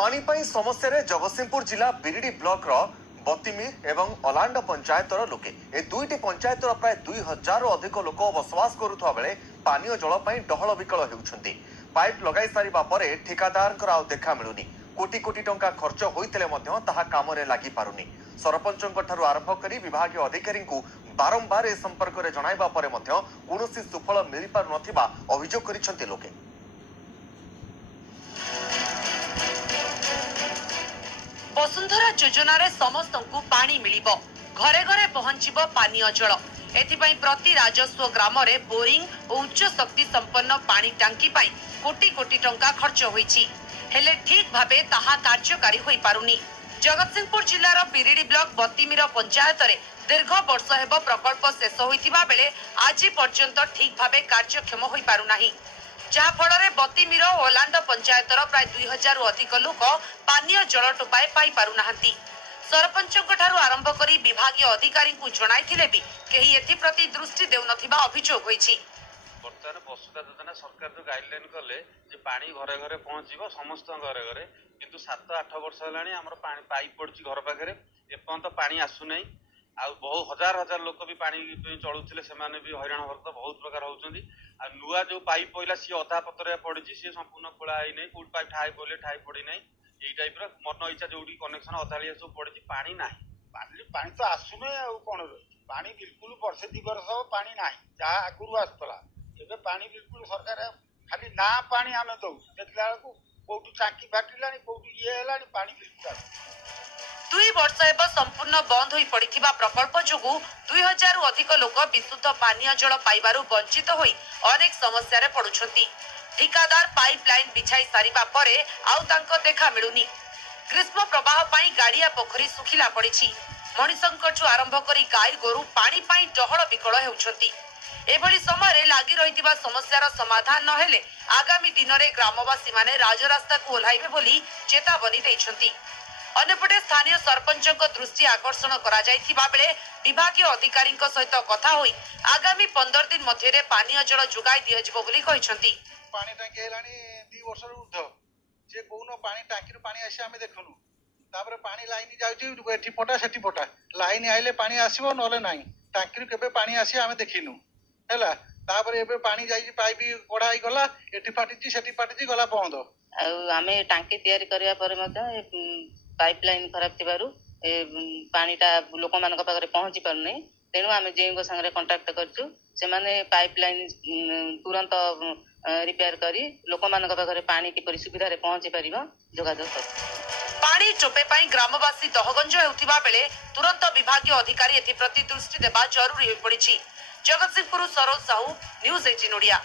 पानी समस्या जगतसिंहपुर जिला बिरिडी ब्लॉक रो बतिमिर एवं अलांड पंचायतर लोके ए दुईटी पंचायतर प्राय 2000 अधिक लोक बसवास करुवा बेले पानीय जल डहल विकल होउछंती। पाइप लगाई सारिबा परे ठेकादार देखा मिलुनी। कोटी कोटी टंका खर्च होइतले मध्य ताहा कामरे लागि पारुनी। सरपंचक ठारु आरंभ करी विभागीय अधिकारी बारंबार ए संपर्क रे जणाइबा परे मध्य कोनोसी सुफल मिलि पारु नथिबा अभियोग करिसंती लोके। वसुंधरा योजन समस्त को पानी मिलिबो, घरे घरे पहुंचीबो पानीय जल। एथिपाई प्रति राजस्व ग्राम रे बोरिंग और उच्च शक्ति संपन्न पानी टांकी पाई कोटी कोटी टंका खर्च होईची, हेले ठीक भाबे ताहा कार्यकारी होई पारुनी। जगतसिंहपुर जिल्लार बिरिडी ब्लॉक बतिमिर पंचायत रे दीर्घ वर्ष हेबो प्रकल्प शेष होइथिबा बेले आज पर्यंत ठीक भाबे कार्यक्षम होई पारु नाही, जहा फल बतिमिर और ओलांड पंचायतर प्राय 2000 अधिक लोक पानीय जल टोपाए पाई पारु नाहंती। सरपंचक ठारु आरंभ करी विभागीय अधिकारी को जणाइथिले भी केही एथि प्रति दृष्टि देउ नथिबा अभियोग होईछि। बर्तमान वसुधा योजना सरकार जो गाइडलाइन कले जे पानी घरे घरे पहुंचीबो समस्त घरे घरे, किंतु 7-8 वर्ष हेलानी हमर पानी पाइप पड़छि घर पाखरे, एपन तो पानी आसु नै। आ बहुत हजार हजार लोक भी पानी चलुथिले, सेमाने भी हैरान हरत बहुत प्रकार होउछंती। आ नुआ जो पाइप पइला सी अधा पतरे पड़छि, सी संपूर्ण खोला है नै, कोड पाइप ठाई पइले ठाई पड़ी नै। एई टाइप रो मन इच्छा जोडी कनेक्शन अधालिया सब पड़छि, पानी नाही। पानी तो आसु नै। आ कोन पानी बिल्कुल वर्षे 2 वर्ष पानी नाही, जहा आगुरु आस्तला। एबे पानी बिल्कुल सरकार खाली ना पानी आमे दउ, देखला को कोटु टांकी फाटिलानी, कोटु ये हेलानी, पानी बिल्कुल आसु। 2 वर्ष हेब संपूर्ण बंद होई पड़िथिबा प्रकल्प जोगु 2000 अधिक लोक विशुद्ध पानीय जल पाइबारु वंचित होई अनेक समस्या रे पडुछंती। ठिकादार पाइपलाइन बिछाई सारिबा परे आउ तांको देखा मिलुनी। ग्रीष्म प्रवाह पाई गाड़िया पोखरी सुखिला पड़िछि। मनिषंकठु आरंभ करी गाय गोरु पानी पाई डहल विकल हेउछंती। एभली समय लागि रहितिबा समस्यार समाधान न हेले आगामी दिन रे ग्रामवासी माने राजरास्ता को ओल्हाइबे बोली चेतावनी दैछंती। अन्यपटे स्थानीय सरपंचक दृष्टि आकर्षण करा जाइथिबा बेले विभागीय अधिकारी सहित कथा होई आगामी 15 दिन मध्य पानीय जल जोगाई दिया जिवो बोली कहिसंती। पानी टांकी हेलानी 2 वर्ष ऊर्ध्व जे कोनो पानी टांकी रो पानी आसी आमे देखनु, तापर पानी लाइन जाउची एठी पटा सेठी पटा, लाइन आइले पानी आसीबो नले नाही, टांकी रो केबे पानी आसी आमे देखिनु हैला। तापर एबे पानी जाई पाइप कोड़ाई गला, एठी फाटिची सेठी फाटिची गला बंद। आमे टांकी तयारी करिया परे मते पाइपलाइन खराब थिबारु पानीटा लोक मानक पाखरे पहुंची पारु नै, तेणु आमे जेंगो संगे कांटेक्ट करछु, से माने पाइपलाइन तुरंत रिपेयर करी लोक मानक पाखरे पानी किपरि सुविधा रे पहुंची परिबो जोगाजोग कर। पानी टोपे पाई ग्रामवासी दहगंज हेउथिबा बेले तुरंत विभागीय अधिकारी एथि प्रति दृष्टि देबा जरूरी होई पड़िछि। जगतसिंहपुर सरोज साहू, न्यूज 18 ओडिया।